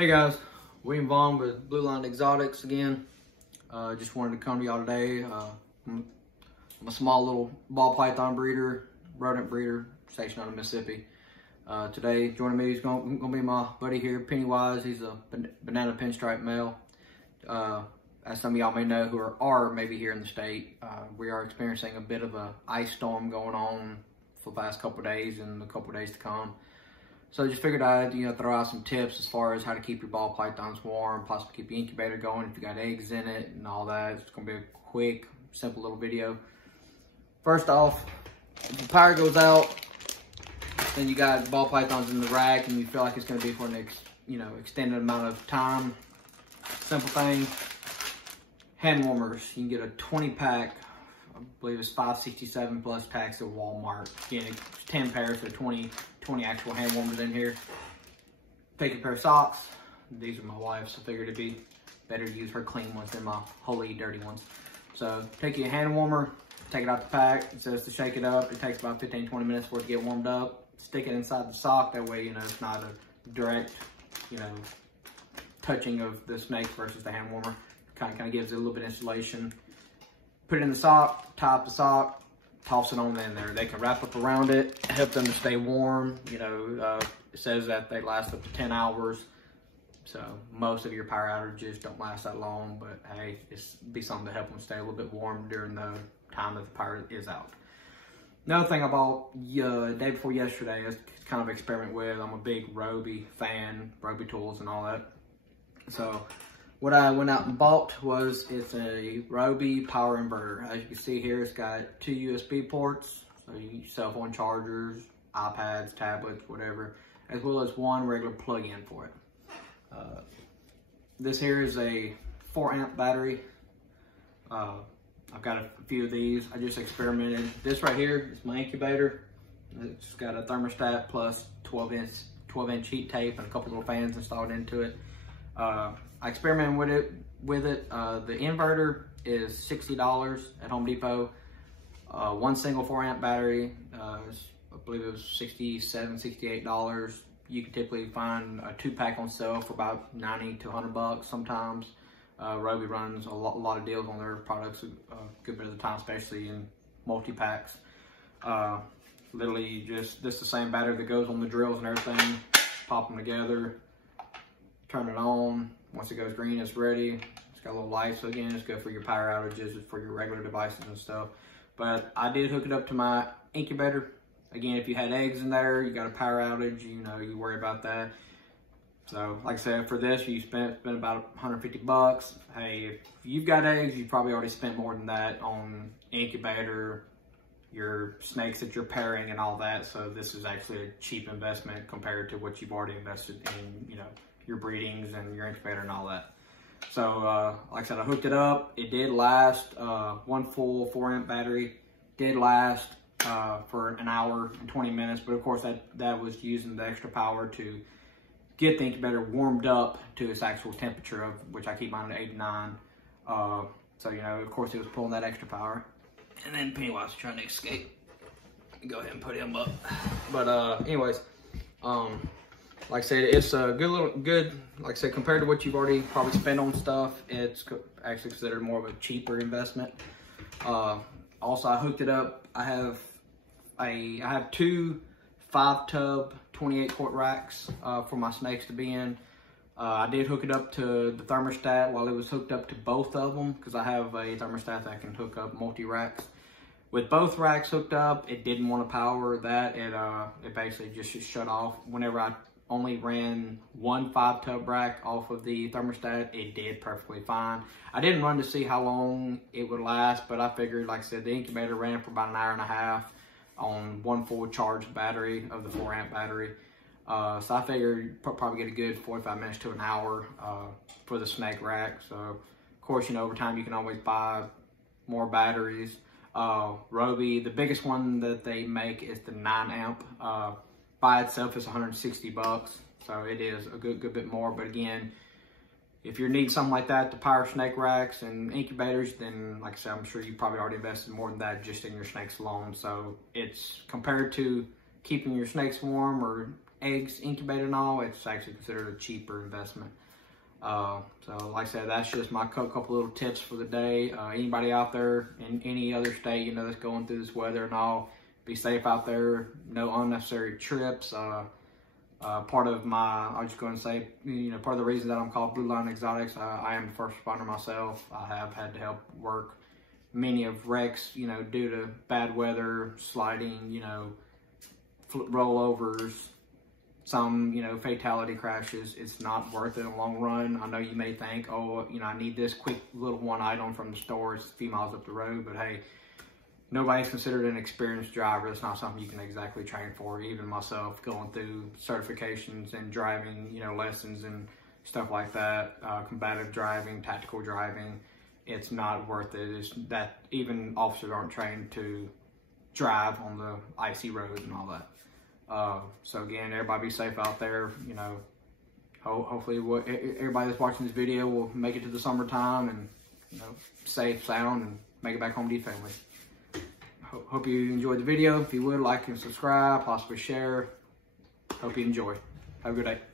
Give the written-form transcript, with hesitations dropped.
Hey guys, William Vaughn with Blue Line Exotics again. Just wanted to come to y'all today. I'm a small little ball python breeder, rodent breeder, stationed out of Mississippi. Today, joining me is going to be my buddy here, Pennywise. He's a banana pinstripe male. As some of y'all may know who are maybe here in the state, we are experiencing a bit of an ice storm going on for the past couple of days and a couple of days to come. So just figured I'd throw out some tips as far as how to keep your ball pythons warm, possibly keep your incubator going if you got eggs in it and all that. It's gonna be a quick, simple little video. First off, if the power goes out, then you got ball pythons in the rack and you feel like it's gonna be for an extended amount of time. Simple thing, hand warmers. You can get a 20 pack, I believe it's $5.67 plus tax at Walmart. Again, it's 10 pairs, so 20 actual hand warmers in here. Take a pair of socks. These are my wife's, so I figured it'd be better to use her clean ones than my holy dirty ones. So take your hand warmer, take it out the pack. It says to shake it up. It takes about 15-20 minutes for it to get warmed up. Stick it inside the sock. That way, it's not a direct, touching of the snakes versus the hand warmer. Kind of gives it a little bit of insulation. Put it in the sock, tie up the sock, toss it on in there. They can wrap up around it, help them to stay warm. It says that they last up to 10 hours. So most of your power outages don't last that long, but hey, it's be something to help them stay a little bit warm during the time that the power is out. Another thing I bought day before yesterday is kind of experiment with. I'm a big Roby fan, Roby tools and all that. So what I went out and bought it's a Roby power inverter. As you can see here, it's got 2 USB ports, so you can use cell phone chargers, iPads, tablets, whatever, as well as 1 regular plug-in for it. This here is a 4 amp battery. I've got a few of these. I just experimented. This right here is my incubator. It's got a thermostat plus 12-inch heat tape and a couple little fans installed into it. I experimented with it. The inverter is $60 at Home Depot. One single 4 amp battery, I believe it was $67, $68. You can typically find a 2-pack on sale for about $90 to $100 sometimes. Roby runs a lot of deals on their products a good bit of the time, especially in multi-packs. Literally just the same battery that goes on the drills and everything. Pop them together, turn it on. Once it goes green, it's ready. It's got a little light, so again, it's good for your power outages, for your regular devices and stuff. But I did hook it up to my incubator. Again, if you had eggs in there, you got a power outage, you worry about that. So, like I said, for this, you spent about $150. Hey, if you've got eggs, you probably already spent more than that on incubator, your snakes that you're pairing and all that. So this is actually a cheap investment compared to what you've already invested in, your breedings and your incubator and all that. So like I said, I hooked it up. It did last. 1 full 4 amp battery did last for an hour and 20 minutes, but of course that was using the extra power to get the incubator warmed up to its actual temperature, of which I keep mine at 89. So of course it was pulling that extra power. And then Pennywise trying to escape. Go ahead and put him up. But anyways, like I said, it's a good, like I said, compared to what you've already probably spent on stuff, it's actually considered more of a cheaper investment. Also, I hooked it up. I have 2 5-tub 28-quart racks for my snakes to be in. I did hook it up to the thermostat while it was hooked up to both of them, because I have a thermostat that can hook up multi-racks. With both racks hooked up, it didn't want to power that. It basically just shut off. Whenever I only ran 1 5-tub rack off of the thermostat, it did perfectly fine. I didn't run to see how long it would last, but I figured, like I said, the incubator ran for about an hour and a half on 1 full charged battery of the 4 amp battery. So I figured probably get a good 45 minutes to an hour for the snake rack. So of course, over time you can always buy more batteries. Roby, the biggest one that they make is the 9 amp. By itself is $160, so it is a good bit more. But again, if you're needing something like that to power snake racks and incubators, then like I said, I'm sure you probably already invested more than that just in your snakes alone. So it's compared to keeping your snakes warm or eggs incubated and all, it's actually considered a cheaper investment. So like I said, that's just my couple little tips for the day. Anybody out there in any other state, you know, that's going through this weather and all, be safe out there. No unnecessary trips. Part of my, I was just going to say, you know, part of the reason that I'm called Blue Line Exotics, I am a first responder myself. I have had to help work many of wrecks, you know, due to bad weather, sliding, you know, rollovers, some, you know, fatality crashes. It's not worth it in the long run. I know you may think, oh, you know, I need this quick little one item from the store. It's a few miles up the road, but hey, nobody's considered an experienced driver. It's not something you can exactly train for. Even myself, going through certifications and driving, you know, lessons and stuff like that, combative driving, tactical driving, it's not worth it. It's that even officers aren't trained to drive on the icy roads and all that. So again, everybody be safe out there. You know, hopefully everybody that's watching this video will make it to the summertime and, you know, safe, sound, and make it back home to your family. Hope you enjoyed the video. If you would, like and subscribe, possibly share. Hope you enjoy. Have a good day.